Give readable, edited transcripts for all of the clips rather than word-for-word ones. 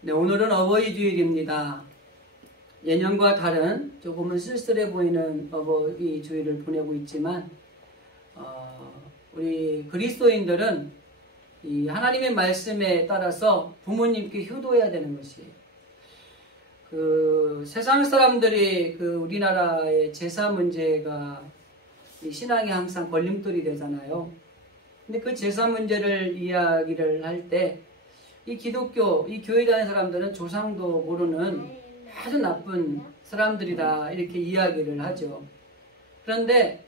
네, 오늘은 어버이 주일입니다. 예년과 다른 조금은 쓸쓸해 보이는 어버이 주일을 보내고 있지만 우리 그리스도인들은 이 하나님의 말씀에 따라서 부모님께 효도해야 되는 것이에요. 세상 사람들이 우리나라의 제사 문제가 이 신앙에 항상 걸림돌이 되잖아요. 근데 그 제사 문제를 이야기를 할 때 이 기독교, 이 교회 다니는 사람들은 조상도 모르는 아주 나쁜 사람들이다 이렇게 이야기를 하죠. 그런데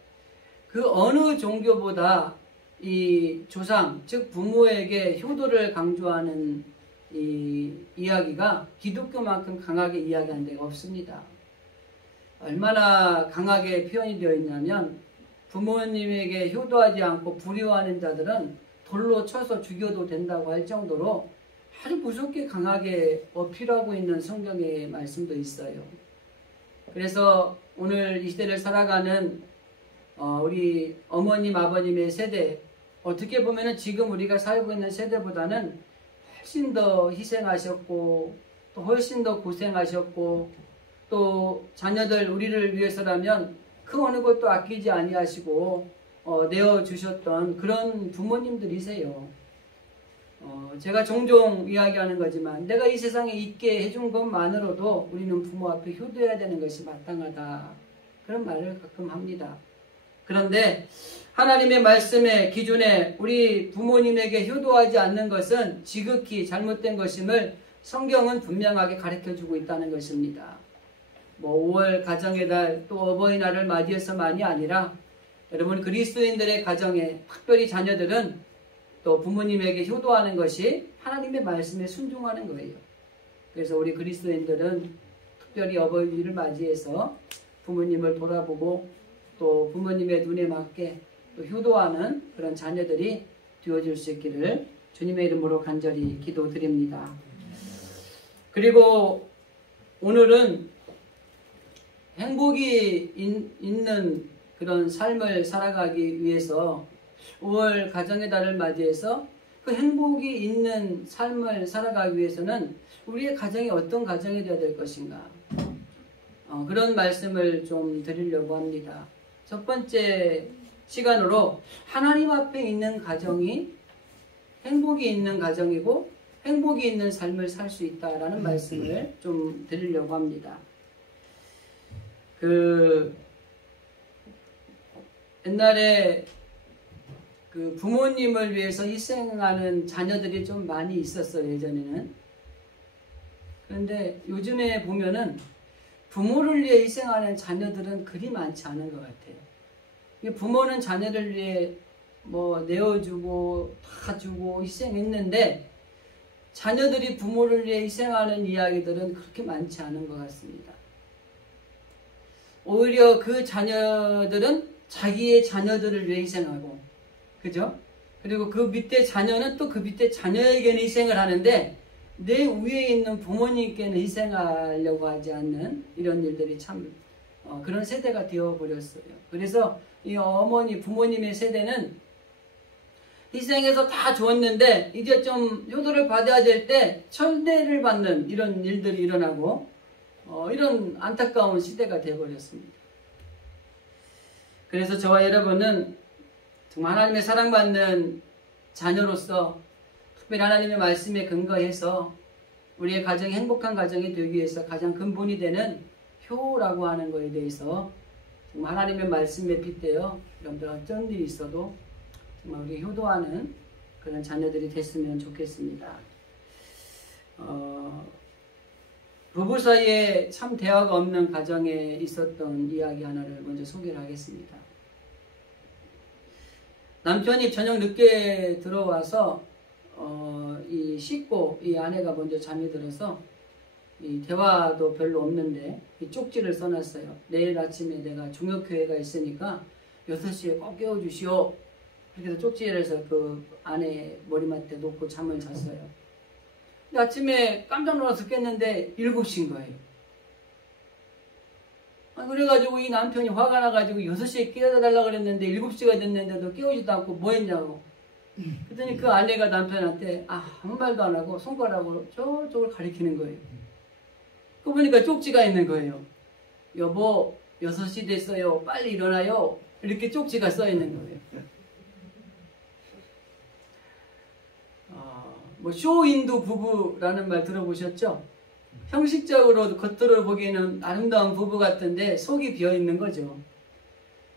그 어느 종교보다 이 조상, 즉 부모에게 효도를 강조하는 이 이야기가 기독교만큼 강하게 이야기한 데가 없습니다. 얼마나 강하게 표현이 되어 있냐면 부모님에게 효도하지 않고 불효하는 자들은 돌로 쳐서 죽여도 된다고 할 정도로 아주 무섭게 강하게 어필하고 있는 성경의 말씀도 있어요. 그래서 오늘 이 시대를 살아가는 우리 어머님, 아버님의 세대, 어떻게 보면 지금 우리가 살고 있는 세대보다는 훨씬 더 희생하셨고 또 훨씬 더 고생하셨고 또 자녀들 우리를 위해서라면 그 어느 것도 아끼지 아니하시고 내어주셨던 그런 부모님들이세요. 제가 종종 이야기하는 거지만 내가 이 세상에 있게 해준 것만으로도 우리는 부모 앞에 효도해야 되는 것이 마땅하다. 그런 말을 가끔 합니다. 그런데 하나님의 말씀의 기준에 우리 부모님에게 효도하지 않는 것은 지극히 잘못된 것임을 성경은 분명하게 가르쳐주고 있다는 것입니다. 5월 가정의 달 또 어버이날을 맞이해서만이 아니라 여러분 그리스도인들의 가정에 특별히 자녀들은 또 부모님에게 효도하는 것이 하나님의 말씀에 순종하는 거예요. 그래서 우리 그리스도인들은 특별히 어버이를 맞이해서 부모님을 돌아보고 또 부모님의 눈에 맞게 또 효도하는 그런 자녀들이 되어줄 수 있기를 주님의 이름으로 간절히 기도드립니다. 그리고 오늘은 행복이 있는 그런 삶을 살아가기 위해서 5월 가정의 달을 맞이해서 그 행복이 있는 삶을 살아가기 위해서는 우리의 가정이 어떤 가정이 되어야 될 것인가 그런 말씀을 좀 드리려고 합니다. 첫 번째 시간으로 하나님 앞에 있는 가정이 행복이 있는 가정이고 행복이 있는 삶을 살 수 있다라는 말씀을 좀 드리려고 합니다. 옛날에 부모님을 위해서 희생하는 자녀들이 좀 많이 있었어요, 예전에는. 그런데 요즘에 보면은 부모를 위해 희생하는 자녀들은 그리 많지 않은 것 같아요. 부모는 자녀를 위해 내어주고 다 주고 희생했는데 자녀들이 부모를 위해 희생하는 이야기들은 그렇게 많지 않은 것 같습니다. 오히려 그 자녀들은 자기의 자녀들을 위해 희생하고, 그죠? 그리고 그 밑에 자녀는 또 그 밑에 자녀에게는 희생을 하는데 내 위에 있는 부모님께는 희생하려고 하지 않는 이런 일들이 참 그런 세대가 되어버렸어요. 그래서 이 부모님의 세대는 희생해서 다 주었는데 이제 좀 효도를 받아야 될 때 천대를 받는 이런 일들이 일어나고 이런 안타까운 시대가 되어버렸습니다. 그래서 저와 여러분은 정말 하나님의 사랑받는 자녀로서 특별히 하나님의 말씀에 근거해서 우리의 가정이 행복한 가정이 되기 위해서 가장 근본이 되는 효라고 하는 것에 대해서 정말 하나님의 말씀에 빗대어 여러분들 어떤 일이 있어도 정말 우리 효도하는 그런 자녀들이 됐으면 좋겠습니다. 부부 사이에 참 대화가 없는 가정에 있었던 이야기 하나를 먼저 소개를 하겠습니다. 남편이 저녁 늦게 들어와서 씻고 이 아내가 먼저 잠이 들어서 이 대화도 별로 없는데 이 쪽지를 써놨어요. 내일 아침에 내가 중역회의가 있으니까 6시에 꼭 깨워주시오. 그렇게 해서 쪽지를 해서 그 아내 머리맡에 놓고 잠을 잤어요. 근데 아침에 깜짝 놀라서 깼는데 7시인 거예요. 그래가지고 이 남편이 화가 나가지고 6시에 깨워달라고 그랬는데 7시가 됐는데도 깨우지도 않고 뭐 했냐고. 그랬더니 그 아내가 남편한테 아무 말도 안 하고 손가락으로 저쪽을 가리키는 거예요. 그 보니까 쪽지가 있는 거예요. 여보 6시 됐어요. 빨리 일어나요. 이렇게 쪽지가 써 있는 거예요. 뭐 쇼윈도 부부라는 말 들어보셨죠? 형식적으로 겉으로 보기에는 아름다운 부부 같은데 속이 비어 있는 거죠.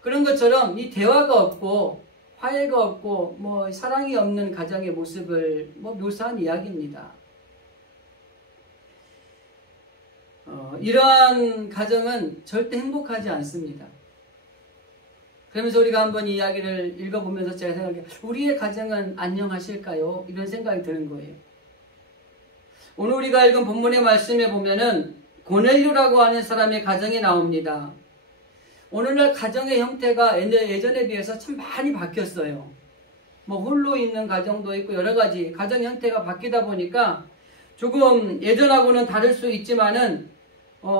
그런 것처럼 이 대화가 없고 화해가 없고 뭐 사랑이 없는 가정의 모습을 묘사한 이야기입니다. 이러한 가정은 절대 행복하지 않습니다. 그러면서 우리가 한번 이 이야기를 읽어보면서 제가 생각해요. 우리의 가정은 안녕하실까요? 이런 생각이 드는 거예요. 오늘 우리가 읽은 본문의 말씀에 보면은 고넬료라고 하는 사람의 가정이 나옵니다. 오늘날 가정의 형태가 예전에 비해서 참 많이 바뀌었어요. 뭐 홀로 있는 가정도 있고 여러 가지 가정 형태가 바뀌다 보니까 조금 예전하고는 다를 수 있지만은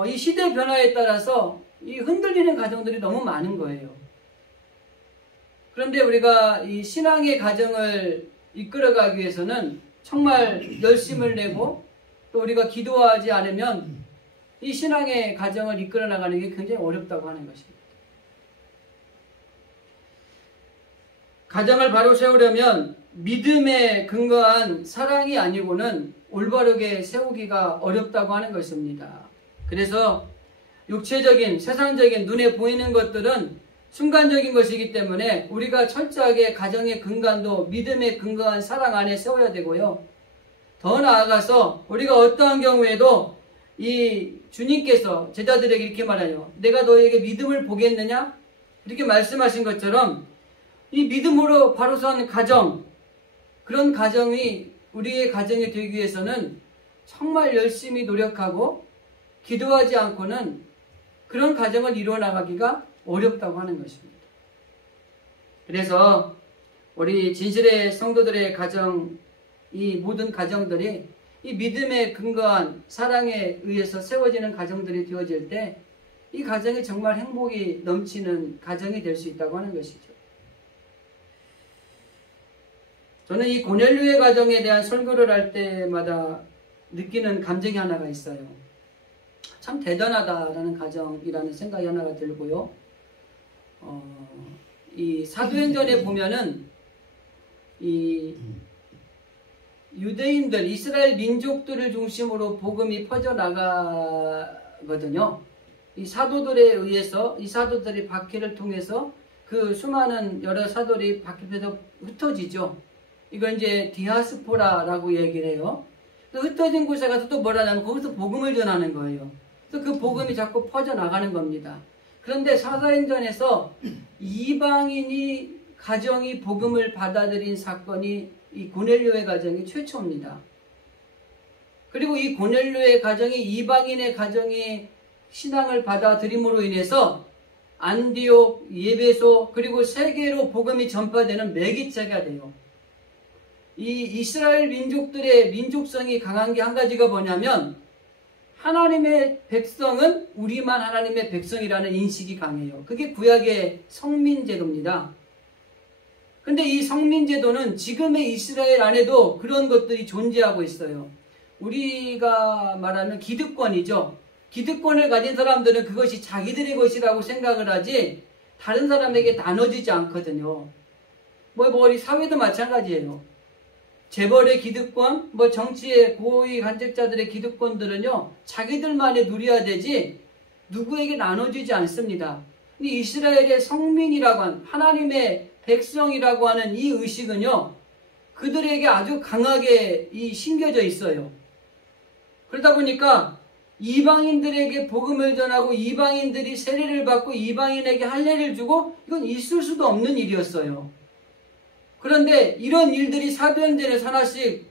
이 시대 변화에 따라서 이 흔들리는 가정들이 너무 많은 거예요. 그런데 우리가 이 신앙의 가정을 이끌어가기 위해서는 정말 열심을 내고 또 우리가 기도하지 않으면 이 신앙의 가정을 이끌어 나가는 게 굉장히 어렵다고 하는 것입니다. 가정을 바로 세우려면 믿음에 근거한 사랑이 아니고는 올바르게 세우기가 어렵다고 하는 것입니다. 그래서 육체적인 세상적인 눈에 보이는 것들은 순간적인 것이기 때문에 우리가 철저하게 가정의 근간도 믿음에 근거한 사랑 안에 세워야 되고요. 더 나아가서 우리가 어떠한 경우에도 이 주님께서 제자들에게 이렇게 말하죠. 내가 너에게 믿음을 보겠느냐? 이렇게 말씀하신 것처럼 이 믿음으로 바로 선 가정, 그런 가정이 우리의 가정이 되기 위해서는 정말 열심히 노력하고 기도하지 않고는 그런 가정을 이루어 나가기가 어렵다고 하는 것입니다. 그래서 우리 진실의 성도들의 가정, 이 모든 가정들이 이 믿음에 근거한 사랑에 의해서 세워지는 가정들이 되어질 때 이 가정이 정말 행복이 넘치는 가정이 될 수 있다고 하는 것이죠. 저는 이 고넬료의 가정에 대한 설교를 할 때마다 느끼는 감정이 하나가 있어요. 참 대단하다라는 가정이라는 생각이 하나가 들고요. 이 사도행전에 보면은 이 유대인들, 이스라엘 민족들을 중심으로 복음이 퍼져나가거든요. 이 사도들에 의해서, 이 사도들이 박해를 통해서 그 수많은 여러 사도들이 박해에서 흩어지죠. 이걸 이제 디아스포라라고 얘기를 해요. 흩어진 곳에 가서 또 뭐라냐면 거기서 복음을 전하는 거예요. 그래서 그 복음이 자꾸 퍼져나가는 겁니다. 그런데 사도행전에서 이방인이 가정이 복음을 받아들인 사건이 이 고넬료의 가정이 최초입니다. 그리고 이 고넬료의 가정이 이방인의 가정이 신앙을 받아들임으로 인해서 안디옥, 예베소 그리고 세계로 복음이 전파되는 매개체가 돼요. 이 이스라엘 민족들의 민족성이 강한 게 한 가지가 뭐냐면 하나님의 백성은 우리만 하나님의 백성이라는 인식이 강해요. 그게 구약의 성민제도입니다. 근데 이 성민제도는 지금의 이스라엘 안에도 그런 것들이 존재하고 있어요. 우리가 말하는 기득권이죠. 기득권을 가진 사람들은 그것이 자기들의 것이라고 생각을 하지 다른 사람에게 나눠지지 않거든요. 우리 사회도 마찬가지예요. 재벌의 기득권, 정치의 고위 간직자들의 기득권들은요, 자기들만의 누려야 되지 누구에게 나눠지지 않습니다. 근데 이스라엘의 성민이라고 하는 하나님의 백성이라고 하는 이 의식은요, 그들에게 아주 강하게 심겨져 있어요. 그러다 보니까 이방인들에게 복음을 전하고 이방인들이 세례를 받고 이방인에게 할례를 주고 이건 있을 수도 없는 일이었어요. 그런데 이런 일들이 사도행전에서 하나씩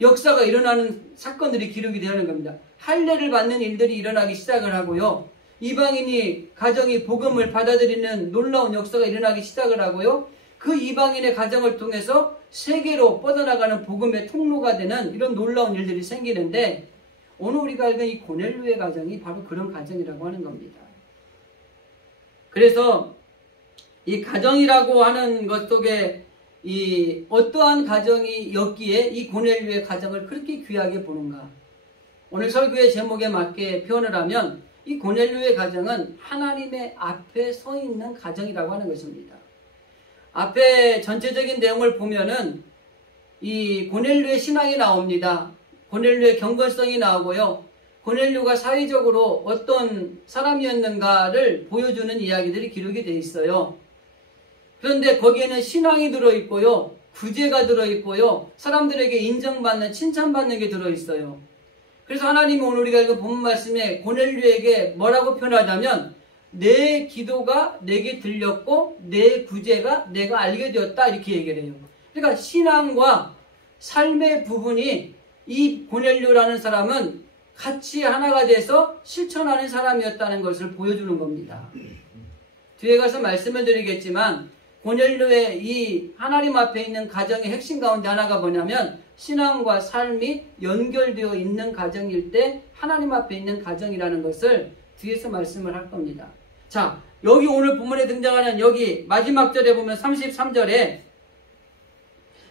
역사가 일어나는 사건들이 기록이 되는 겁니다. 할례를 받는 일들이 일어나기 시작을 하고요. 이방인이 가정이 복음을 받아들이는 놀라운 역사가 일어나기 시작을 하고요. 그 이방인의 가정을 통해서 세계로 뻗어나가는 복음의 통로가 되는 이런 놀라운 일들이 생기는데 오늘 우리가 읽은 이 고넬료의 가정이 바로 그런 가정이라고 하는 겁니다. 그래서 이 가정이라고 하는 것 속에 이 어떠한 가정이었기에 이 고넬료의 가정을 그렇게 귀하게 보는가? 오늘 설교의 제목에 맞게 표현을 하면 이 고넬료의 가정은 하나님의 앞에 서 있는 가정이라고 하는 것입니다. 앞에 전체적인 내용을 보면은 이 고넬료의 신앙이 나옵니다. 고넬료의 경건성이 나오고요. 고넬료가 사회적으로 어떤 사람이었는가를 보여주는 이야기들이 기록이 되어 있어요. 그런데 거기에는 신앙이 들어있고요. 구제가 들어있고요. 사람들에게 인정받는, 칭찬받는 게 들어있어요. 그래서 하나님은 오늘 우리가 읽은 본문 말씀에 고넬료에게 뭐라고 표현하냐면 내 기도가 내게 들렸고 내 구제가 내가 알게 되었다 이렇게 얘기를 해요. 그러니까 신앙과 삶의 부분이 이 고넬료라는 사람은 같이 하나가 돼서 실천하는 사람이었다는 것을 보여주는 겁니다. 뒤에 가서 말씀을 드리겠지만 고넬료의 이 하나님 앞에 있는 가정의 핵심 가운데 하나가 뭐냐면 신앙과 삶이 연결되어 있는 가정일 때 하나님 앞에 있는 가정이라는 것을 뒤에서 말씀을 할 겁니다. 자, 여기 오늘 본문에 등장하는 여기 마지막 절에 보면 33절에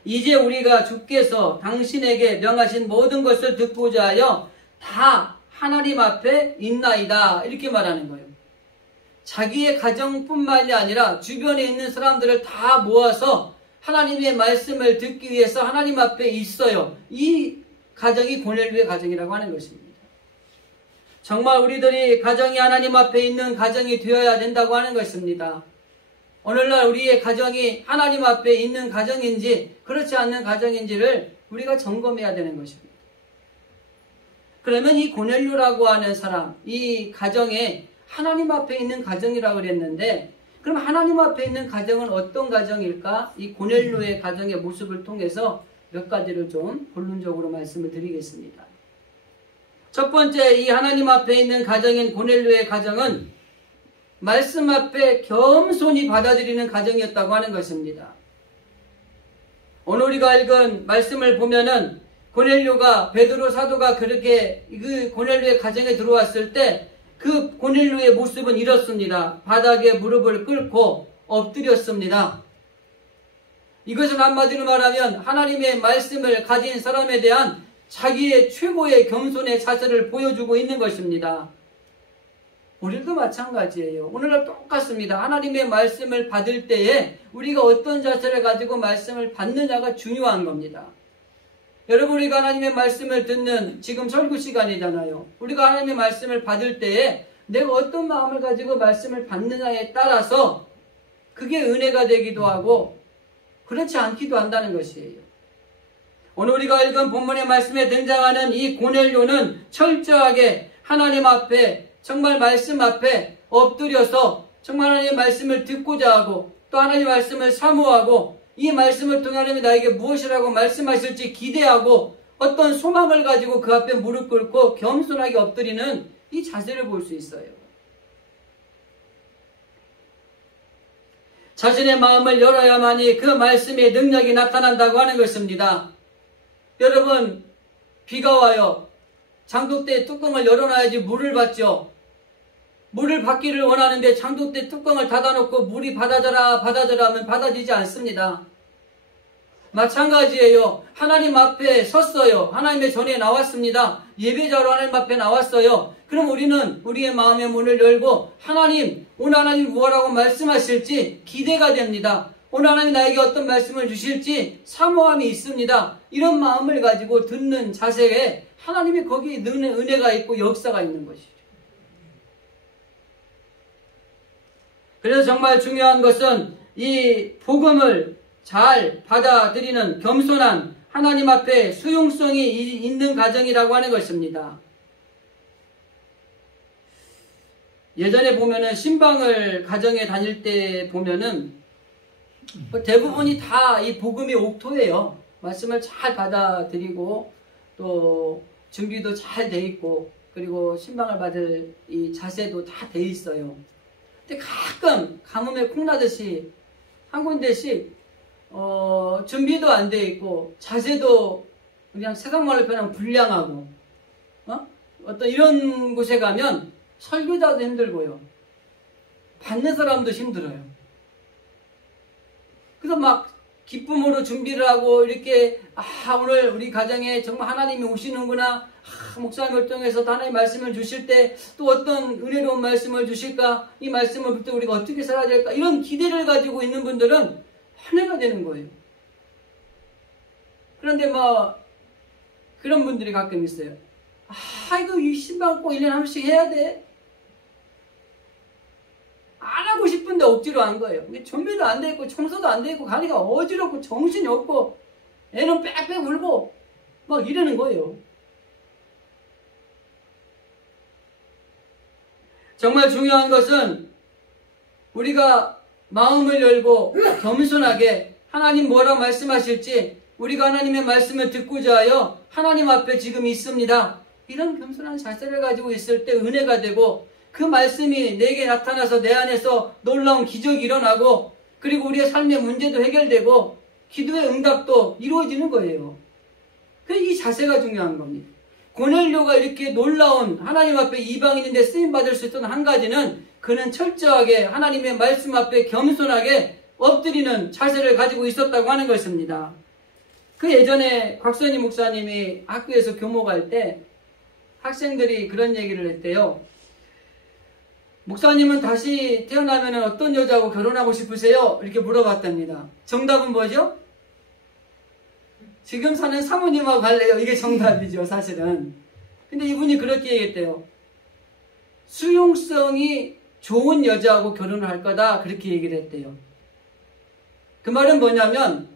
이제 우리가 주께서 당신에게 명하신 모든 것을 듣고자 하여 다 하나님 앞에 있나이다 이렇게 말하는 거예요. 자기의 가정뿐만이 아니라 주변에 있는 사람들을 다 모아서 하나님의 말씀을 듣기 위해서 하나님 앞에 있어요. 이 가정이 고넬료의 가정이라고 하는 것입니다. 정말 우리들이 가정이 하나님 앞에 있는 가정이 되어야 된다고 하는 것입니다. 오늘날 우리의 가정이 하나님 앞에 있는 가정인지 그렇지 않는 가정인지를 우리가 점검해야 되는 것입니다. 그러면 이 고넬료라고 하는 사람, 이 가정에 하나님 앞에 있는 가정이라고 그랬는데 그럼 하나님 앞에 있는 가정은 어떤 가정일까? 이 고넬료의 가정의 모습을 통해서 몇 가지를 좀 본론적으로 말씀을 드리겠습니다. 첫 번째, 이 하나님 앞에 있는 가정인 고넬료의 가정은 말씀 앞에 겸손히 받아들이는 가정이었다고 하는 것입니다. 오늘 우리가 읽은 말씀을 보면은 고넬료가 베드로 사도가 그렇게 그 고넬료의 가정에 들어왔을 때 그 고넬료의 모습은 이렇습니다. 바닥에 무릎을 꿇고 엎드렸습니다. 이것은 한마디로 말하면 하나님의 말씀을 가진 사람에 대한 자기의 최고의 겸손의 자세를 보여주고 있는 것입니다. 우리도 마찬가지예요. 오늘날 똑같습니다. 하나님의 말씀을 받을 때에 우리가 어떤 자세를 가지고 말씀을 받느냐가 중요한 겁니다. 여러분, 우리가 하나님의 말씀을 듣는 지금 설교 시간이잖아요. 우리가 하나님의 말씀을 받을 때에 내가 어떤 마음을 가지고 말씀을 받느냐에 따라서 그게 은혜가 되기도 하고 그렇지 않기도 한다는 것이에요. 오늘 우리가 읽은 본문의 말씀에 등장하는 이 고넬료는 철저하게 하나님 앞에 정말 말씀 앞에 엎드려서 정말 하나님의 말씀을 듣고자 하고 또 하나님의 말씀을 사모하고 이 말씀을 통해 하나님이 나에게 무엇이라고 말씀하실지 기대하고 어떤 소망을 가지고 그 앞에 무릎 꿇고 겸손하게 엎드리는 이 자세를 볼 수 있어요. 자신의 마음을 열어야만이 그 말씀의 능력이 나타난다고 하는 것입니다. 여러분, 비가 와요. 장독대 뚜껑을 열어놔야지 물을 받죠. 물을 받기를 원하는데 장독대 뚜껑을 닫아놓고 물이 받아져라 하면 받아지지 않습니다. 마찬가지예요. 하나님 앞에 섰어요. 하나님의 전에 나왔습니다. 예배자로 하나님 앞에 나왔어요. 그럼 우리는 우리의 마음의 문을 열고 하나님, 오늘 하나님 무엇라고 말씀하실지 기대가 됩니다. 오늘 하나님 나에게 어떤 말씀을 주실지 사모함이 있습니다. 이런 마음을 가지고 듣는 자세에 하나님이 거기에 은혜가 있고 역사가 있는 것이죠. 그래서 정말 중요한 것은 이 복음을 잘 받아들이는 겸손한 하나님 앞에 수용성이 있는 가정이라고 하는 것입니다. 예전에 보면은 신방을 가정에 다닐 때 보면은 대부분이 다 이 복음의 옥토예요. 말씀을 잘 받아들이고 또 준비도 잘 돼 있고 그리고 신방을 받을 이 자세도 다 돼 있어요. 근데 가끔 가뭄에 콩나듯이 한 군데씩 준비도 안 돼 있고 자세도 그냥 세상말로 표현하면 불량하고 어떤 이런 곳에 가면 설교자도 힘들고요. 받는 사람도 힘들어요. 그래서 막 기쁨으로 준비를 하고 이렇게 오늘 우리 가정에 정말 하나님이 오시는구나. 목사님을 통해서 하나님의 말씀을 주실 때 또 어떤 은혜로운 말씀을 주실까? 이 말씀을 볼 때 우리가 어떻게 살아야 될까? 이런 기대를 가지고 있는 분들은 한 해가 되는 거예요. 그런데 그런 분들이 가끔 있어요. 이거 이 신방 꼭 1년에 한 번씩 해야 돼? 안 하고 싶은데 억지로 한 거예요. 준비도 안 돼 있고 청소도 안 돼 있고 가니까 어지럽고 정신이 없고 애는 빽빽 울고 막 이러는 거예요. 정말 중요한 것은 우리가 마음을 열고 겸손하게 하나님 뭐라 말씀하실지 우리가 하나님의 말씀을 듣고자 하여 하나님 앞에 지금 있습니다. 이런 겸손한 자세를 가지고 있을 때 은혜가 되고 그 말씀이 내게 나타나서 내 안에서 놀라운 기적이 일어나고 그리고 우리의 삶의 문제도 해결되고 기도의 응답도 이루어지는 거예요. 이 자세가 중요한 겁니다. 고넬료가 이렇게 놀라운 하나님 앞에 이방인인데 쓰임받을 수 있던 한 가지는 그는 철저하게 하나님의 말씀 앞에 겸손하게 엎드리는 자세를 가지고 있었다고 하는 것입니다. 예전에 곽선희 목사님이 학교에서 교목할 때 학생들이 그런 얘기를 했대요. 목사님은 다시 태어나면 어떤 여자하고 결혼하고 싶으세요? 이렇게 물어봤답니다. 정답은 뭐죠? 지금 사는 사모님하고 갈래요. 이게 정답이죠, 사실은. 근데 이분이 그렇게 얘기했대요. 수용성이 좋은 여자하고 결혼을 할 거다. 그렇게 얘기를 했대요. 그 말은 뭐냐면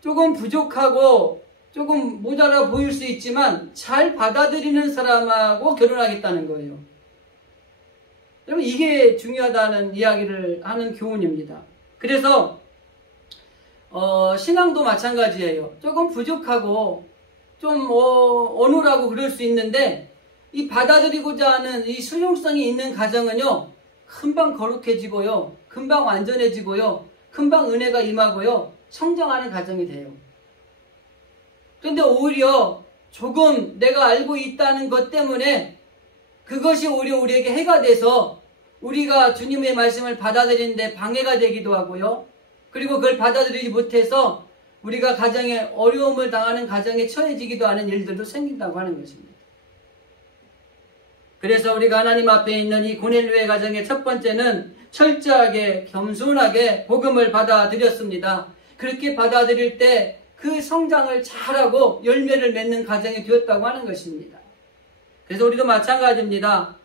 조금 부족하고 조금 모자라 보일 수 있지만 잘 받아들이는 사람하고 결혼하겠다는 거예요. 여러분, 이게 중요하다는 이야기를 하는 교훈입니다. 그래서 신앙도 마찬가지예요. 조금 부족하고 좀 어눌하고 그럴 수 있는데 이 받아들이고자 하는 이 수용성이 있는 가정은요, 금방 거룩해지고요, 금방 완전해지고요, 금방 은혜가 임하고요, 성장하는 가정이 돼요. 그런데 오히려 조금 내가 알고 있다는 것 때문에 그것이 오히려 우리에게 해가 돼서 우리가 주님의 말씀을 받아들이는데 방해가 되기도 하고요. 그리고 그걸 받아들이지 못해서 우리가 가정에 어려움을 당하는 가정에 처해지기도 하는 일들도 생긴다고 하는 것입니다. 그래서 우리가 하나님 앞에 있는 이 고넬료의 가정의 첫 번째는 철저하게 겸손하게 복음을 받아들였습니다. 그렇게 받아들일 때 그 성장을 잘하고 열매를 맺는 가정이 되었다고 하는 것입니다. 그래서 우리도 마찬가지입니다.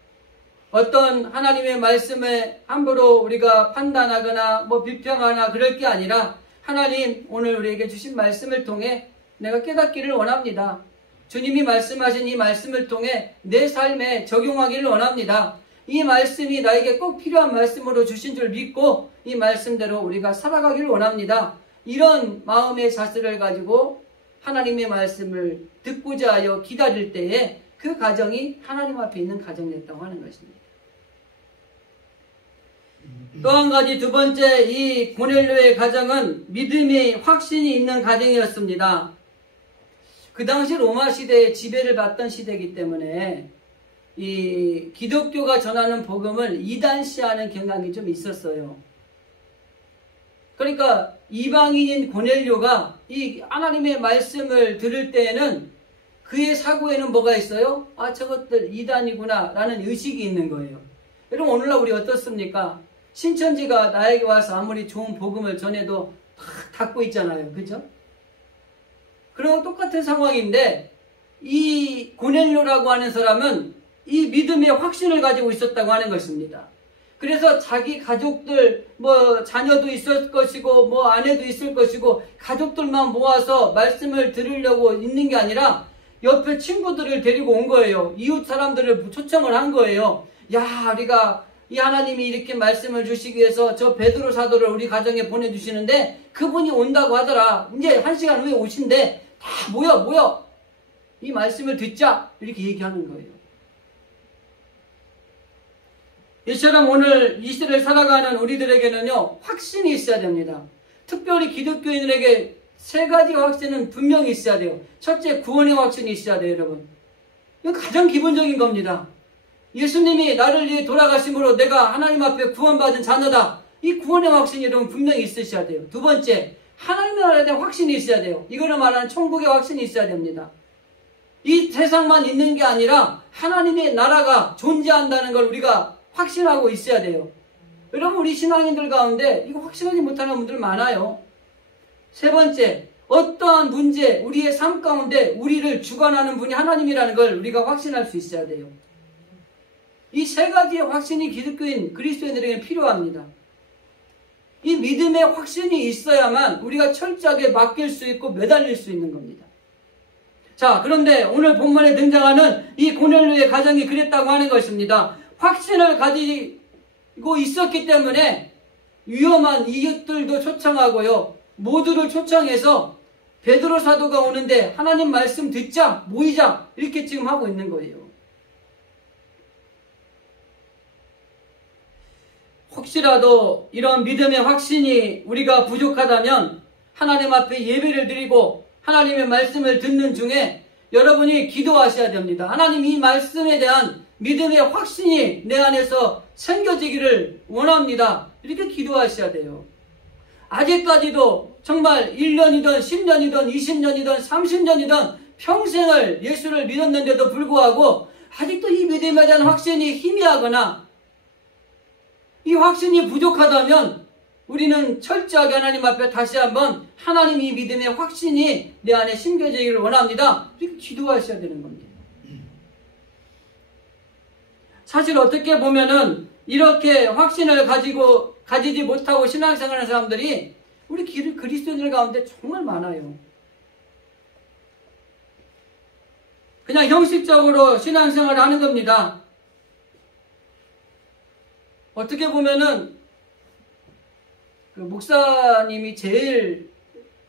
어떤 하나님의 말씀에 함부로 우리가 판단하거나 비평하거나 그럴 게 아니라 하나님 오늘 우리에게 주신 말씀을 통해 내가 깨닫기를 원합니다. 주님이 말씀하신 이 말씀을 통해 내 삶에 적용하기를 원합니다. 이 말씀이 나에게 꼭 필요한 말씀으로 주신 줄 믿고 이 말씀대로 우리가 살아가기를 원합니다. 이런 마음의 자세를 가지고 하나님의 말씀을 듣고자 하여 기다릴 때에 그 가정이 하나님 앞에 있는 가정이었다고 하는 것입니다. 또 한 가지 두 번째, 이 고넬료의 가정은 믿음의 확신이 있는 가정이었습니다. 그 당시 로마 시대에 지배를 받던 시대이기 때문에 이 기독교가 전하는 복음을 이단시하는 경향이 좀 있었어요. 그러니까 이방인인 고넬료가 이 하나님의 말씀을 들을 때에는 그의 사고에는 뭐가 있어요? 저것들 이단이구나 라는 의식이 있는 거예요. 여러분, 오늘날 우리 어떻습니까? 신천지가 나에게 와서 아무리 좋은 복음을 전해도 탁 닫고 있잖아요. 그죠? 그런 똑같은 상황인데 이 고넬료라고 하는 사람은 이 믿음의 확신을 가지고 있었다고 하는 것입니다. 그래서 자기 가족들, 자녀도 있을 것이고, 아내도 있을 것이고, 가족들만 모아서 말씀을 들으려고 있는 게 아니라, 옆에 친구들을 데리고 온 거예요. 이웃 사람들을 초청을 한 거예요. 야, 우리가 이 하나님이 이렇게 말씀을 주시기 위해서 저 베드로 사도를 우리 가정에 보내주시는데, 그분이 온다고 하더라. 이제 1시간 후에 오신대. 다 모여. 이 말씀을 듣자. 이렇게 얘기하는 거예요. 이처럼 오늘 이 시대를 살아가는 우리들에게는요, 확신이 있어야 됩니다. 특별히 기독교인들에게 세 가지 확신은 분명히 있어야 돼요. 첫째, 구원의 확신이 있어야 돼요, 여러분. 이건 가장 기본적인 겁니다. 예수님이 나를 위해 돌아가심으로 내가 하나님 앞에 구원받은 자녀다. 이 구원의 확신이 여러분 분명히 있으셔야 돼요. 두 번째, 하나님의 나라에 대한 확신이 있어야 돼요. 이거는 말하는 천국의 확신이 있어야 됩니다. 이 세상만 있는 게 아니라 하나님의 나라가 존재한다는 걸 우리가 확신하고 있어야 돼요. 여러분, 우리 신앙인들 가운데 이거 확신하지 못하는 분들 많아요. 세 번째, 어떠한 문제, 우리의 삶 가운데 우리를 주관하는 분이 하나님이라는 걸 우리가 확신할 수 있어야 돼요. 이 세 가지의 확신이 기독교인 그리스도인들에게 필요합니다. 이 믿음의 확신이 있어야만 우리가 철저하게 맡길 수 있고 매달릴 수 있는 겁니다. 자, 그런데 오늘 본문에 등장하는 이 고넬료의 가정이 그랬다고 하는 것입니다. 확신을 가지고 있었기 때문에 위험한 이웃들도 초청하고요, 모두를 초청해서 베드로 사도가 오는데 하나님 말씀 듣자, 모이자, 이렇게 지금 하고 있는 거예요. 혹시라도 이런 믿음의 확신이 우리가 부족하다면 하나님 앞에 예배를 드리고 하나님의 말씀을 듣는 중에 여러분이 기도하셔야 됩니다. 하나님, 이 말씀에 대한 믿음의 확신이 내 안에서 생겨지기를 원합니다. 이렇게 기도하셔야 돼요. 아직까지도 정말 1년이든 10년이든 20년이든 30년이든 평생을 예수를 믿었는데도 불구하고 아직도 이 믿음에 대한 확신이 희미하거나 이 확신이 부족하다면 우리는 철저하게 하나님 앞에 다시 한번 하나님, 이 믿음의 확신이 내 안에 심겨지기를 원합니다. 이렇게 기도하셔야 되는 겁니다. 사실 어떻게 보면은 이렇게 확신을 가지지 못하고 신앙생활하는 사람들이 우리 그리스도인들 가운데 정말 많아요. 그냥 형식적으로 신앙생활을 하는 겁니다. 어떻게 보면은 그 목사님이 제일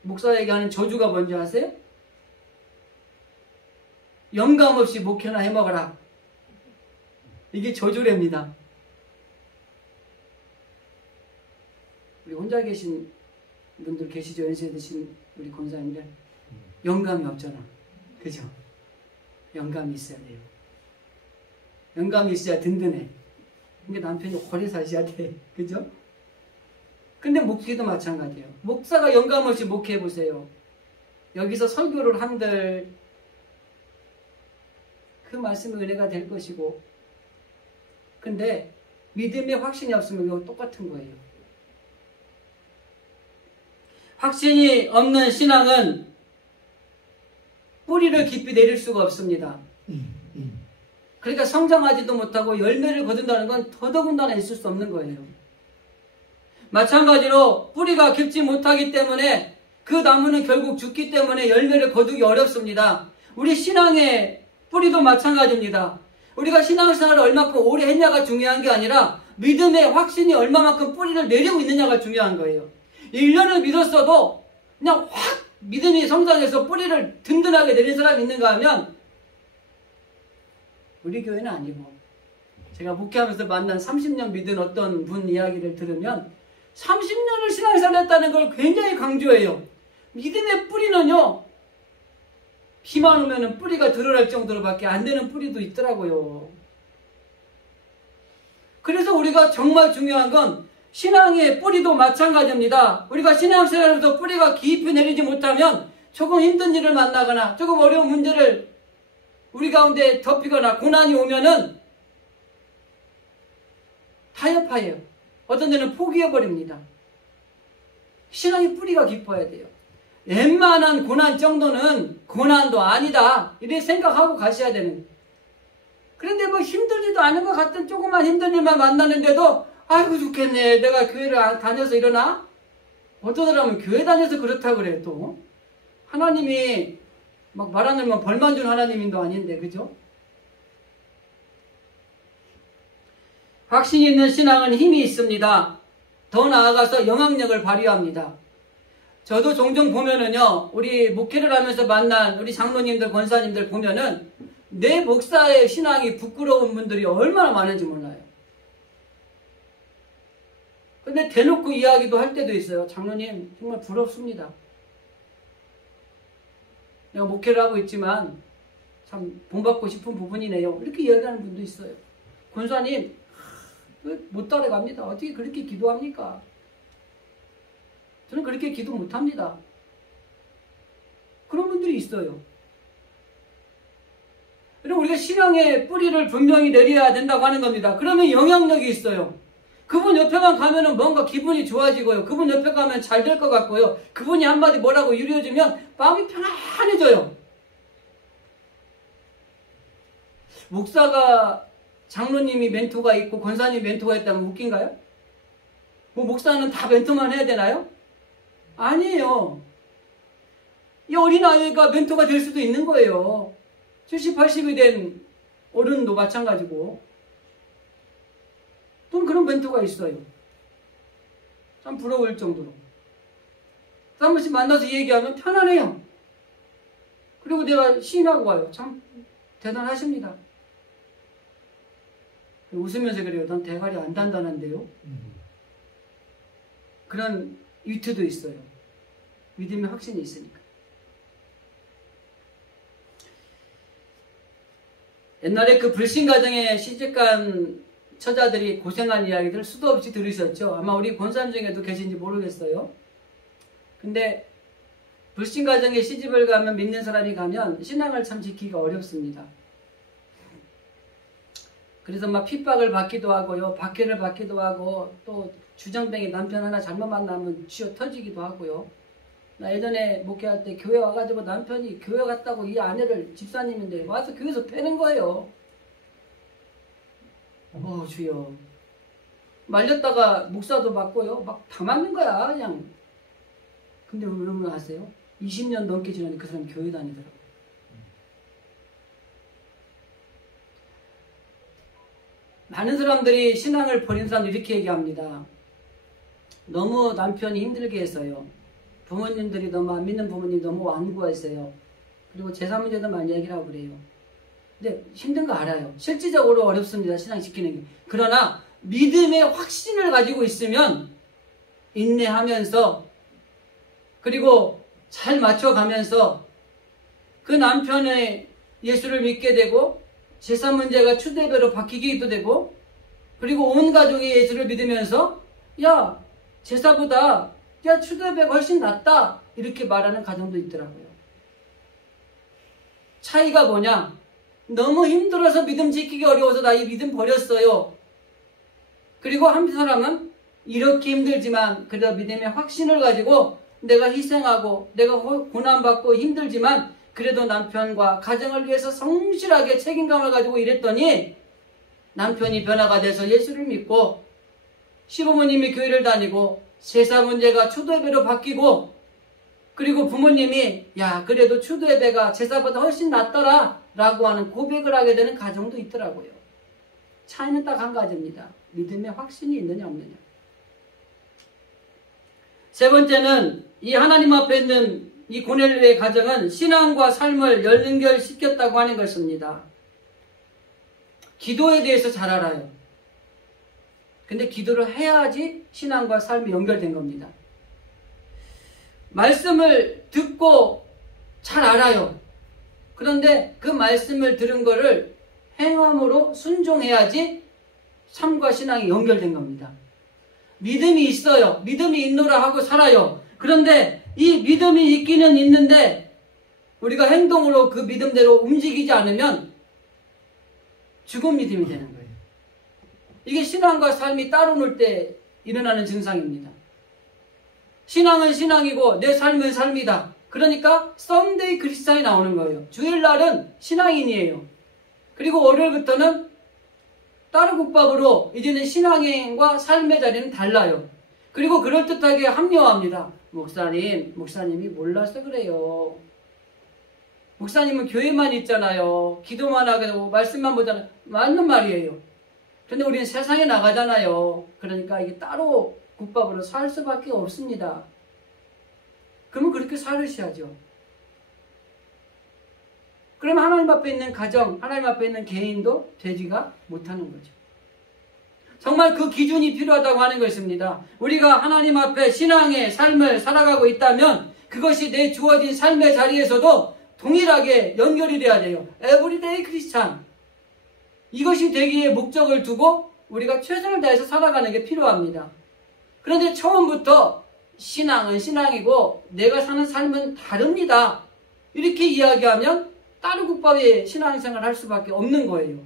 목사에게 하는 저주가 뭔지 아세요? 영감 없이 목회나 해먹어라. 이게 저주랍니다. 우리 혼자 계신 분들 계시죠? 연세 드신 우리 권사님들. 영감이 없잖아. 그죠? 영감이 있어야 돼요. 영감이 있어야 든든해. 그러니까 남편이 오래 사셔야 돼. 그죠? 근데 목회도 마찬가지예요. 목사가 영감 없이 목회해보세요. 여기서 설교를 한들 그 말씀이 은혜가 될 것이고, 근데 믿음의 확신이 없으면 이거 똑같은 거예요. 확신이 없는 신앙은 뿌리를 깊이 내릴 수가 없습니다. 그러니까 성장하지도 못하고 열매를 거둔다는 건 더더군다나 있을 수 없는 거예요. 마찬가지로 뿌리가 깊지 못하기 때문에 그 나무는 결국 죽기 때문에 열매를 거두기 어렵습니다. 우리 신앙의 뿌리도 마찬가지입니다. 우리가 신앙생활을 얼마큼 오래 했냐가 중요한 게 아니라 믿음의 확신이 얼마만큼 뿌리를 내리고 있느냐가 중요한 거예요. 1년을 믿었어도 그냥 확 믿음이 성장해서 뿌리를 든든하게 내린 사람이 있는가 하면 우리 교회는 아니고, 제가 목회하면서 만난 30년 믿은 어떤 분 이야기를 들으면 30년을 신앙생활을 했다는 걸 굉장히 강조해요. 믿음의 뿌리는요, 비만 오면 뿌리가 드러날 정도로밖에 안 되는 뿌리도 있더라고요. 그래서 우리가 정말 중요한 건 신앙의 뿌리도 마찬가지입니다. 우리가 신앙생활에서 뿌리가 깊이 내리지 못하면 조금 힘든 일을 만나거나 조금 어려운 문제를 우리 가운데 덮이거나 고난이 오면은 타협해요. 어떤 데는 포기해버립니다. 신앙의 뿌리가 깊어야 돼요. 웬만한 고난 정도는 고난도 아니다, 이렇게 생각하고 가셔야 되는. 그런데 뭐 힘들지도 않은 것 같은 조그만 힘든 일만 만나는데도 아이고 죽겠네, 내가 교회를 다녀서 이러나? 어떤 사람은 교회 다녀서 그렇다 그래. 또 하나님이 막 말 안 들으면 벌만 준 하나님도 아닌데, 그죠? 확신이 있는 신앙은 힘이 있습니다. 더 나아가서 영향력을 발휘합니다. 저도 종종 보면은요, 우리 목회를 하면서 만난 우리 장로님들, 권사님들 보면은 내 목사의 신앙이 부끄러운 분들이 얼마나 많은지 몰라요. 근데 대놓고 이야기도 할 때도 있어요. 장로님, 정말 부럽습니다. 내가 목회를 하고 있지만 참 본받고 싶은 부분이네요. 이렇게 이야기하는 분도 있어요. 권사님, 못 따라갑니다. 어떻게 그렇게 기도합니까? 저는 그렇게 기도 못합니다. 그런 분들이 있어요. 그럼 우리가 신앙의 뿌리를 분명히 내려야 된다고 하는 겁니다. 그러면 영향력이 있어요. 그분 옆에만 가면은 뭔가 기분이 좋아지고요. 그분 옆에 가면 잘 될 것 같고요. 그분이 한마디 뭐라고 유리해주면 마음이 편안해져요. 목사가 장로님이 멘토가 있고 권사님이 멘토가 있다면 웃긴가요? 뭐 목사는 다 멘토만 해야 되나요? 아니에요. 이 어린아이가 멘토가 될 수도 있는 거예요. 70, 80이 된 어른도 마찬가지고. 또 그런 멘토가 있어요. 참 부러울 정도로. 한 번씩 만나서 얘기하면 편안해요. 그리고 내가 시인하고 와요. 참 대단하십니다. 웃으면서 그래요. 난 대가리 안 단단한데요. 그런 위트도 있어요. 믿음의 확신이 있으니까. 옛날에 그 불신가정에 시집간 처자들이 고생한 이야기들 수도 없이 들으셨죠. 아마 우리 권사님 중에도 계신지 모르겠어요. 근데 불신가정에 시집을 가면, 믿는 사람이 가면 신앙을 참 지키기가 어렵습니다. 그래서 막 핍박을 받기도 하고요, 박해를 받기도 하고, 또 주정뱅이 남편 하나 잘못 만나면 쥐어 터지기도 하고요. 나 예전에 목회할 때 교회 와가지고 남편이 교회 갔다고 이 아내를, 집사님인데 와서 교회에서 패는 거예요. 주여. 말렸다가 목사도 맞고요. 막 다 맞는 거야 그냥. 근데 여러분 아세요? 20년 넘게 지났는데 그 사람 교회 다니더라고요. 많은 사람들이 신앙을 버린 사람들 이렇게 얘기합니다. 너무 남편이 힘들게 했어요. 부모님들이 너무 안 믿는 부모님이 너무 완고했어요. 그리고 제사 문제도 많이 얘기를 하고 그래요. 근데 힘든 거 알아요. 실질적으로 어렵습니다. 신앙 지키는 게. 그러나 믿음의 확신을 가지고 있으면 인내하면서, 그리고 잘 맞춰가면서 그 남편의 예수를 믿게 되고, 제사 문제가 추대배로 바뀌기도 되고, 그리고 온 가족이 예수를 믿으면서 야, 제사보다 야, 추대배가 훨씬 낫다 이렇게 말하는 가정도 있더라고요. 차이가 뭐냐? 너무 힘들어서 믿음 지키기 어려워서 나 이 믿음 버렸어요. 그리고 한 사람은 이렇게 힘들지만 그래도 믿음의 확신을 가지고 내가 희생하고 내가 고난받고 힘들지만 그래도 남편과 가정을 위해서 성실하게 책임감을 가지고 일했더니 남편이 변화가 돼서 예수를 믿고 시부모님이 교회를 다니고 제사 문제가 추도예배로 바뀌고, 그리고 부모님이 야 그래도 추도예배가 제사보다 훨씬 낫더라 라고 하는 고백을 하게 되는 가정도 있더라고요. 차이는 딱 한 가지입니다. 믿음의 확신이 있느냐 없느냐. 세 번째는 이 하나님 앞에 있는 이 고넬료의 가정은 신앙과 삶을 연결시켰다고 하는 것입니다. 기도에 대해서 잘 알아요. 근데 기도를 해야지 신앙과 삶이 연결된 겁니다. 말씀을 듣고 잘 알아요. 그런데 그 말씀을 들은 거를 행함으로 순종해야지 삶과 신앙이 연결된 겁니다. 믿음이 있어요. 믿음이 있노라 하고 살아요. 그런데 이 믿음이 있기는 있는데 우리가 행동으로 그 믿음대로 움직이지 않으면 죽은 믿음이 되는 거예요. 이게 신앙과 삶이 따로 놀 때 일어나는 증상입니다. 신앙은 신앙이고 내 삶은 삶이다. 그러니까 썬데이 크리스찬이 나오는 거예요. 주일날은 신앙인이에요. 그리고 월요일부터는 따로 국밥으로 이제는 신앙과 삶의 자리는 달라요. 그리고 그럴듯하게 합리화합니다. 목사님이 몰라서 그래요. 목사님은 교회만 있잖아요. 기도만 하게 되고 말씀만 보잖아요. 맞는 말이에요. 그런데 우리는 세상에 나가잖아요. 그러니까 이게 따로 국밥으로 살 수밖에 없습니다. 그러면 그렇게 살으셔야죠. 그럼 하나님 앞에 있는 가정, 하나님 앞에 있는 개인도 되지가 못하는 거죠. 정말 그 기준이 필요하다고 하는 것입니다. 우리가 하나님 앞에 신앙의 삶을 살아가고 있다면 그것이 내 주어진 삶의 자리에서도 동일하게 연결이 돼야 돼요. 에브리데이 크리스찬. 이것이 되기에 목적을 두고 우리가 최선을 다해서 살아가는 게 필요합니다. 그런데 처음부터 신앙은 신앙이고 내가 사는 삶은 다릅니다. 이렇게 이야기하면 따르국밥의 신앙생활을 할 수밖에 없는 거예요.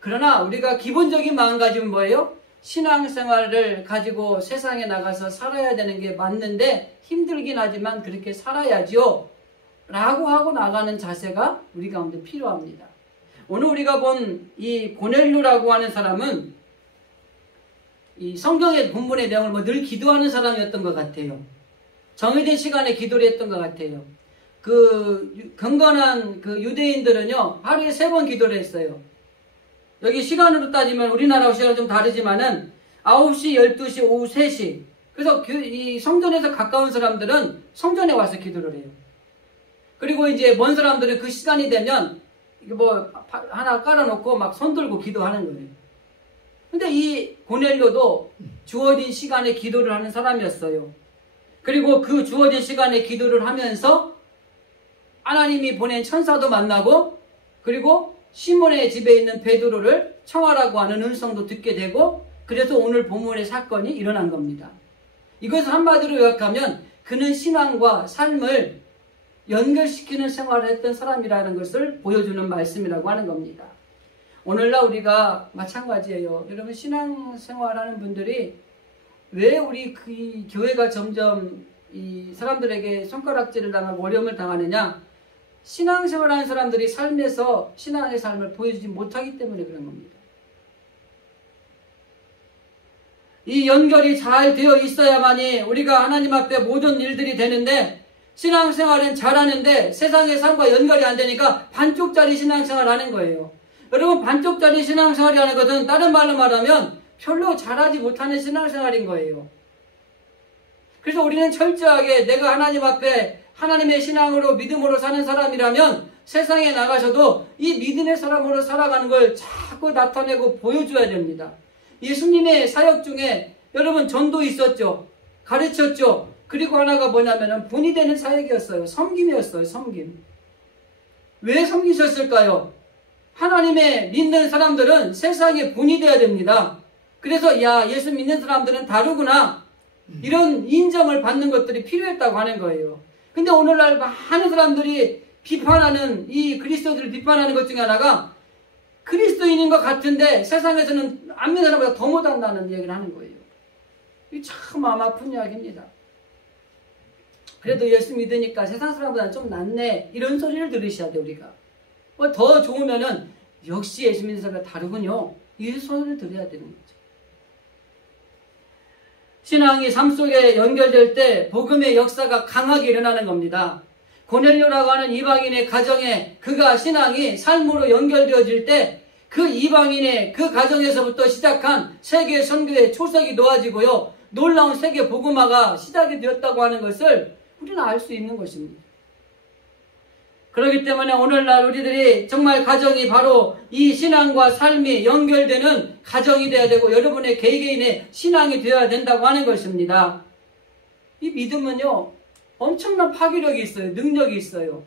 그러나 우리가 기본적인 마음가짐은 뭐예요? 신앙생활을 가지고 세상에 나가서 살아야 되는 게 맞는데 힘들긴 하지만 그렇게 살아야죠 라고 하고 나가는 자세가 우리 가운데 필요합니다. 오늘 우리가 본 이 고넬료라고 하는 사람은 이 성경의 본문의 내용을 늘 기도하는 사람이었던 것 같아요. 정해진 시간에 기도를 했던 것 같아요. 그 경건한 그 유대인들은요 하루에 3번 기도를 했어요. 여기 시간으로 따지면 우리나라하고 시간은 좀 다르지만은 9시, 12시, 오후 3시. 그래서 이 성전에서 가까운 사람들은 성전에 와서 기도를 해요. 그리고 이제 먼 사람들은 그 시간이 되면 뭐 하나 깔아놓고 막 손 들고 기도하는 거예요. 근데 이 고넬료도 주어진 시간에 기도를 하는 사람이었어요. 그리고 그 주어진 시간에 기도를 하면서 하나님이 보낸 천사도 만나고 그리고 시몬의 집에 있는 베드로를 청하라고 하는 음성도 듣게 되고 그래서 오늘 본문의 사건이 일어난 겁니다. 이것을 한마디로 요약하면 그는 신앙과 삶을 연결시키는 생활을 했던 사람이라는 것을 보여주는 말씀이라고 하는 겁니다. 오늘날 우리가 마찬가지예요. 여러분 신앙생활하는 분들이 왜 우리 그 교회가 점점 이 사람들에게 손가락질을 당하고 어려움을 당하느냐? 신앙생활하는 사람들이 삶에서 신앙의 삶을 보여주지 못하기 때문에 그런 겁니다. 이 연결이 잘 되어 있어야만이 우리가 하나님 앞에 모든 일들이 되는데 신앙생활은 잘하는데 세상의 삶과 연결이 안 되니까 반쪽짜리 신앙생활을 하는 거예요. 여러분 반쪽짜리 신앙생활이 하는 것은 다른 말로 말하면 별로 잘하지 못하는 신앙생활인 거예요. 그래서 우리는 철저하게 내가 하나님 앞에 하나님의 신앙으로 믿음으로 사는 사람이라면 세상에 나가셔도 이 믿음의 사람으로 살아가는 걸 자꾸 나타내고 보여줘야 됩니다. 예수님의 사역 중에 여러분 전도 있었죠. 가르쳤죠. 그리고 하나가 뭐냐면 본이 되는 사역이었어요. 섬김이었어요. 섬김. 왜 섬기셨을까요? 하나님의 믿는 사람들은 세상에 본이 되어야 됩니다. 그래서 야 예수 믿는 사람들은 다르구나. 이런 인정을 받는 것들이 필요했다고 하는 거예요. 근데 오늘날 많은 사람들이 비판하는 이 그리스도들을 비판하는 것 중에 하나가 그리스도인인 것 같은데 세상에서는 안 믿는 사람보다 더 못한다는 얘기를 하는 거예요. 이게 참 마음 아픈 이야기입니다. 그래도 예수 믿으니까 세상 사람보다는 좀 낫네 이런 소리를 들으셔야 돼 우리가. 뭐 더 좋으면은 역시 예수 믿는 사람과 다르군요. 이 소리를 들어야 되는 거죠. 신앙이 삶 속에 연결될 때 복음의 역사가 강하게 일어나는 겁니다. 고넬료라고 하는 이방인의 가정에 그가 신앙이 삶으로 연결되어질 때 그 이방인의 그 가정에서부터 시작한 세계 선교의 초석이 놓아지고요. 놀라운 세계 복음화가 시작이 되었다고 하는 것을 우리는 알 수 있는 것입니다. 그렇기 때문에 오늘날 우리들이 정말 가정이 바로 이 신앙과 삶이 연결되는 가정이 되어야 되고 여러분의 개개인의 신앙이 되어야 된다고 하는 것입니다. 이 믿음은요 엄청난 파괴력이 있어요. 능력이 있어요.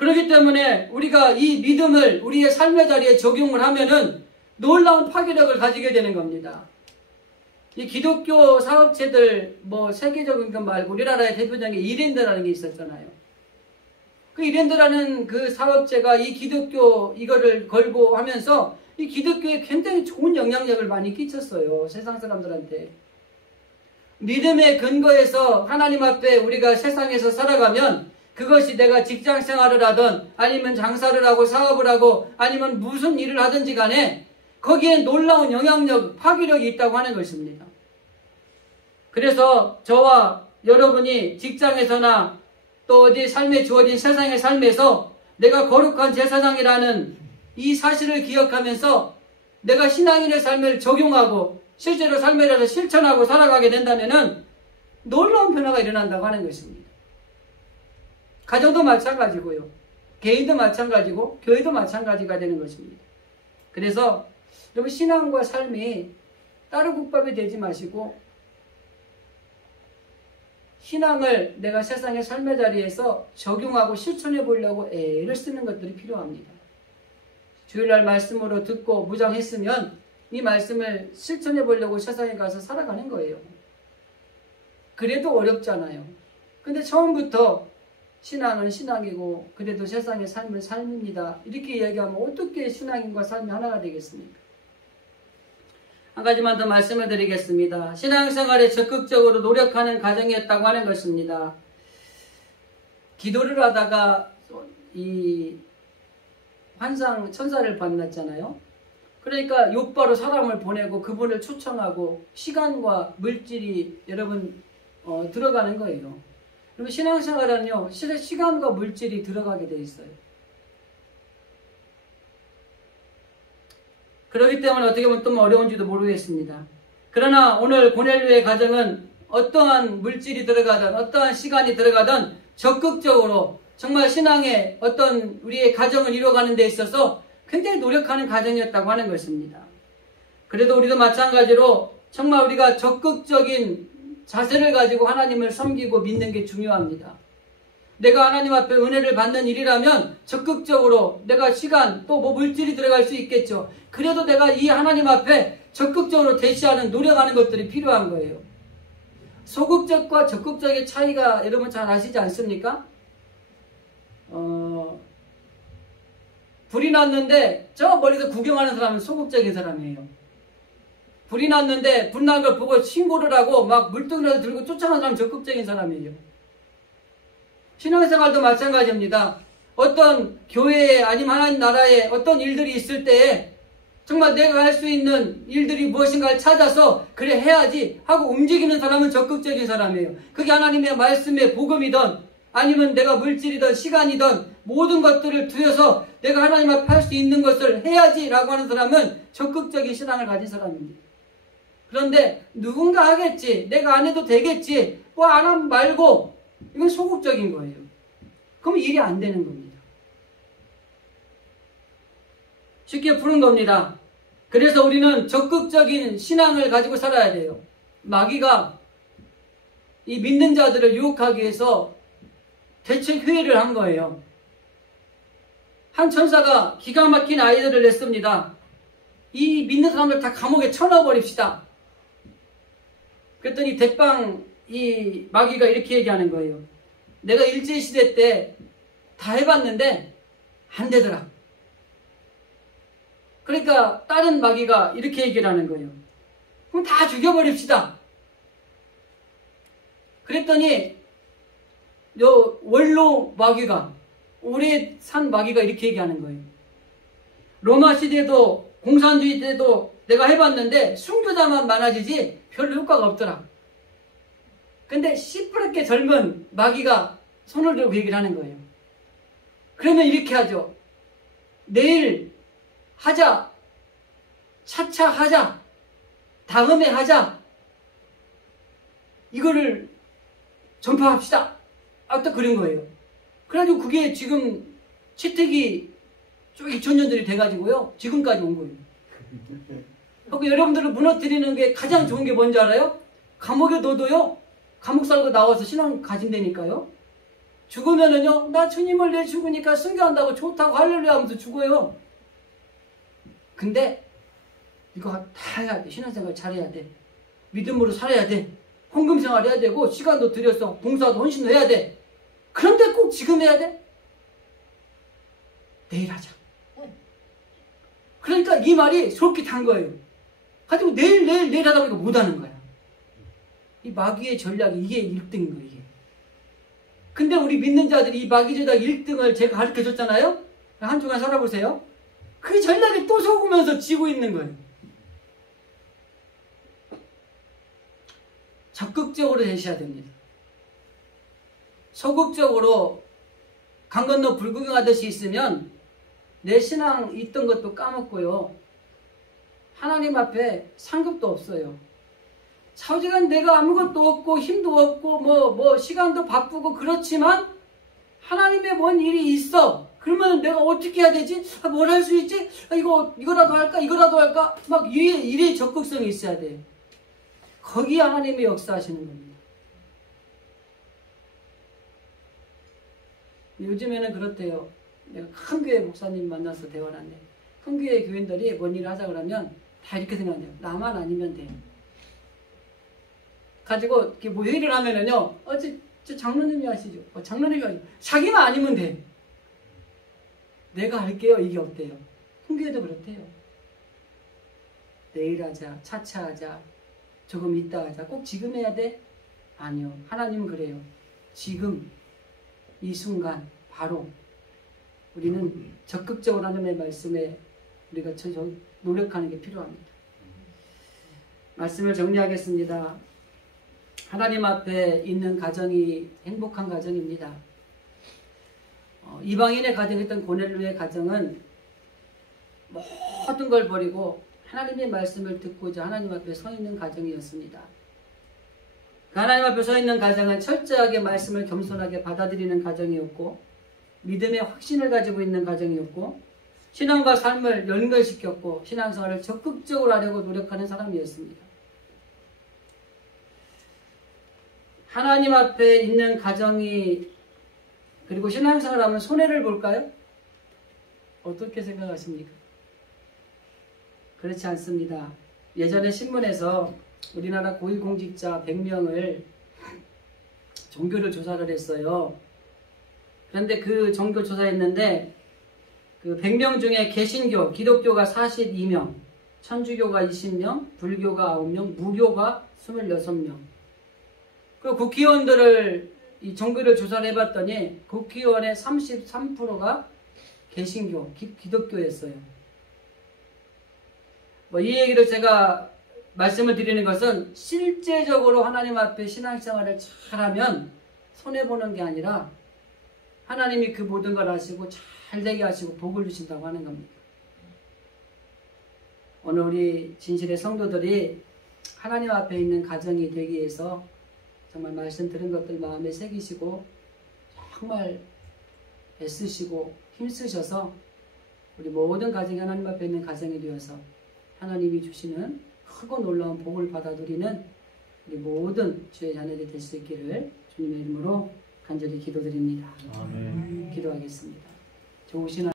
그렇기 때문에 우리가 이 믿음을 우리의 삶의 자리에 적용을 하면은 놀라운 파괴력을 가지게 되는 겁니다. 이 기독교 사업체들 뭐 세계적인 것 말고 우리나라의 대표적인 게 이랜드라는 게 있었잖아요. 그 이랜드라는 그 사업체가 이 기독교 이거를 걸고 하면서 이 기독교에 굉장히 좋은 영향력을 많이 끼쳤어요. 세상 사람들한테. 믿음의 근거에서 하나님 앞에 우리가 세상에서 살아가면 그것이 내가 직장 생활을 하든 아니면 장사를 하고 사업을 하고 아니면 무슨 일을 하든지 간에 거기에 놀라운 영향력, 파괴력이 있다고 하는 것입니다. 그래서 저와 여러분이 직장에서나 또 어디 삶에 주어진 세상의 삶에서 내가 거룩한 제사장이라는 이 사실을 기억하면서 내가 신앙인의 삶을 적용하고 실제로 삶에서 실천하고 살아가게 된다면 놀라운 변화가 일어난다고 하는 것입니다. 가정도 마찬가지고요. 개인도 마찬가지고 교회도 마찬가지가 되는 것입니다. 그래서 여러분 신앙과 삶이 따로 국밥이 되지 마시고 신앙을 내가 세상의 삶의 자리에서 적용하고 실천해 보려고 애를 쓰는 것들이 필요합니다. 주일날 말씀으로 듣고 무장했으면 이 말씀을 실천해 보려고 세상에 가서 살아가는 거예요. 그래도 어렵잖아요. 근데 처음부터 신앙은 신앙이고 그래도 세상의 삶은 삶입니다. 이렇게 이야기하면 어떻게 신앙인과 삶이 하나가 되겠습니까? 한 가지만 더 말씀을 드리겠습니다. 신앙생활에 적극적으로 노력하는 과정이었다고 하는 것입니다. 기도를 하다가 이 환상 천사를 만났잖아요. 그러니까 곧바로 사람을 보내고 그분을 초청하고 시간과 물질이 여러분 들어가는 거예요. 그러면 신앙생활은요, 시간과 물질이 들어가게 돼 있어요. 그렇기 때문에 어떻게 보면 좀 어려운지도 모르겠습니다. 그러나 오늘 고넬료의 가정은 어떠한 물질이 들어가든 어떠한 시간이 들어가든 적극적으로 정말 신앙의 어떤 우리의 가정을 이루어가는 데 있어서 굉장히 노력하는 가정이었다고 하는 것입니다. 그래도 우리도 마찬가지로 정말 우리가 적극적인 자세를 가지고 하나님을 섬기고 믿는 게 중요합니다. 내가 하나님 앞에 은혜를 받는 일이라면 적극적으로 내가 시간 또 뭐 물질이 들어갈 수 있겠죠. 그래도 내가 이 하나님 앞에 적극적으로 대시하는 노력하는 것들이 필요한 거예요. 소극적과 적극적의 차이가 여러분 잘 아시지 않습니까? 불이 났는데 저 멀리서 구경하는 사람은 소극적인 사람이에요. 불이 났는데 불 난 걸 보고 신고를 하고 막 물통이라도 들고 쫓아가는 사람은 적극적인 사람이에요. 신앙생활도 마찬가지입니다. 어떤 교회에 아니면 하나님 나라에 어떤 일들이 있을 때에 정말 내가 할 수 있는 일들이 무엇인가를 찾아서 그래 해야지 하고 움직이는 사람은 적극적인 사람이에요. 그게 하나님의 말씀의 복음이든 아니면 내가 물질이든 시간이든 모든 것들을 두어서 내가 하나님 앞에 할 수 있는 것을 해야지 라고 하는 사람은 적극적인 신앙을 가진 사람입니다. 그런데 누군가 하겠지, 내가 안 해도 되겠지, 뭐 안 하면 말고, 이건 소극적인 거예요. 그럼 일이 안 되는 겁니다. 쉽게 푸는 겁니다. 그래서 우리는 적극적인 신앙을 가지고 살아야 돼요. 마귀가 이 믿는 자들을 유혹하기 위해서 대책 회의를 한 거예요. 한 천사가 기가 막힌 아이디어를 냈습니다. 이 믿는 사람들 다 감옥에 쳐넣어버립시다. 그랬더니 대빵 이 마귀가 이렇게 얘기하는 거예요. 내가 일제시대 때 다 해봤는데 안 되더라. 그러니까 다른 마귀가 이렇게 얘기를 하는 거예요. 그럼 다 죽여버립시다. 그랬더니 요 원로 마귀가, 오래 산 마귀가 이렇게 얘기하는 거예요. 로마 시대도 공산주의 때도 내가 해봤는데 순교자만 많아지지 별로 효과가 없더라. 근데 시퍼렇게 젊은 마귀가 손을 들고 얘기를 하는 거예요. 그러면 이렇게 하죠. 내일 하자, 차차 하자, 다음에 하자, 이거를 전파합시다. 또 그런 거예요. 그래가지고 그게 지금 채택이 쭉 2000년들이 돼가지고요, 지금까지 온 거예요. 그리고 여러분들을 무너뜨리는 게 가장 좋은 게 뭔지 알아요? 감옥에 넣어도요, 감옥 살고 나와서 신앙 가진다니까요. 죽으면은요, 나 주님을 내 죽으니까 순교한다고 좋다고 할렐루야 하면서 죽어요. 근데 이거 다 해야 돼. 신앙생활 잘해야 돼. 믿음으로 살아야 돼. 헌금생활 해야 되고 시간도 들여서 봉사도 헌신도 해야 돼. 그런데 꼭 지금 해야 돼? 내일 하자. 그러니까 이 말이 솔깃한 거예요. 가지고 내일 하다 보니까 못하는 거야. 이 마귀의 전략이 이게 1등인 거예요. 이게. 근데 우리 믿는 자들이 이 마귀 전략 1등을 제가 가르쳐줬잖아요. 한 주간 살아보세요. 그 전략에 또 속으면서 지고 있는 거예요. 적극적으로 되셔야 됩니다. 소극적으로 강 건너 불구경하듯이 있으면 내 신앙 있던 것도 까먹고요. 하나님 앞에 상급도 없어요. 사오지간 내가 아무것도 없고 힘도 없고 뭐 시간도 바쁘고 그렇지만 하나님의 뭔 일이 있어. 그러면 내가 어떻게 해야 되지? 뭘 할 수 있지? 이거라도 할까? 막 일에 적극성이 있어야 돼요. 거기에 하나님의 역사하시는 겁니다. 요즘에는 그렇대요. 내가 큰 교회 목사님 만나서 대화를 하는데, 큰 교회 교인들이 뭔 일을 하자 그러면 다 이렇게 생각해요. 나만 아니면 돼. 가지고 이렇게 뭐 회의를 하면은요, 저 장로님이 하시죠. 장로님이 하시죠. 자기만 아니면 돼. 내가 할게요. 이게 어때요? 훈계도 그렇대요. 내일 하자, 차차 하자, 조금 이따 하자. 꼭 지금 해야 돼? 아니요. 하나님은 그래요. 지금, 이 순간, 바로 우리는 적극적으로 하나님의 말씀에 우리가 노력하는 게 필요합니다. 말씀을 정리하겠습니다. 하나님 앞에 있는 가정이 행복한 가정입니다. 이방인의 가정이었던 고넬료의 가정은 모든 걸 버리고 하나님의 말씀을 듣고자 하나님 앞에 서 있는 가정이었습니다. 그 하나님 앞에 서 있는 가정은 철저하게 말씀을 겸손하게 받아들이는 가정이었고, 믿음의 확신을 가지고 있는 가정이었고, 신앙과 삶을 연결시켰고, 신앙생활을 적극적으로 하려고 노력하는 사람이었습니다. 하나님 앞에 있는 가정이, 그리고 신앙생활을 하면 손해를 볼까요? 어떻게 생각하십니까? 그렇지 않습니다. 예전에 신문에서 우리나라 고위공직자 100명을 종교를 조사를 했어요. 그런데 그 종교 조사했는데 그 100명 중에 개신교, 기독교가 42명, 천주교가 20명, 불교가 9명, 무교가 26명. 그 국회의원들을 이 종교를 조사를 해봤더니 국회의원의 33%가 개신교, 기독교였어요. 이 얘기를 제가 말씀을 드리는 것은 실제적으로 하나님 앞에 신앙생활을 잘하면 손해보는 게 아니라 하나님이 그 모든 걸 하시고 잘되게 하시고 복을 주신다고 하는 겁니다. 오늘 우리 진실의 성도들이 하나님 앞에 있는 가정이 되기 위해서 정말 말씀 들은 것들 마음에 새기시고 정말 애쓰시고 힘쓰셔서 우리 모든 가정이 하나님 앞에 있는 가정이 되어서 하나님이 주시는 크고 놀라운 복을 받아 누리는 우리 모든 주의 자녀들이 될 수 있기를 주님의 이름으로 간절히 기도드립니다. 아멘. 기도하겠습니다. 좋으신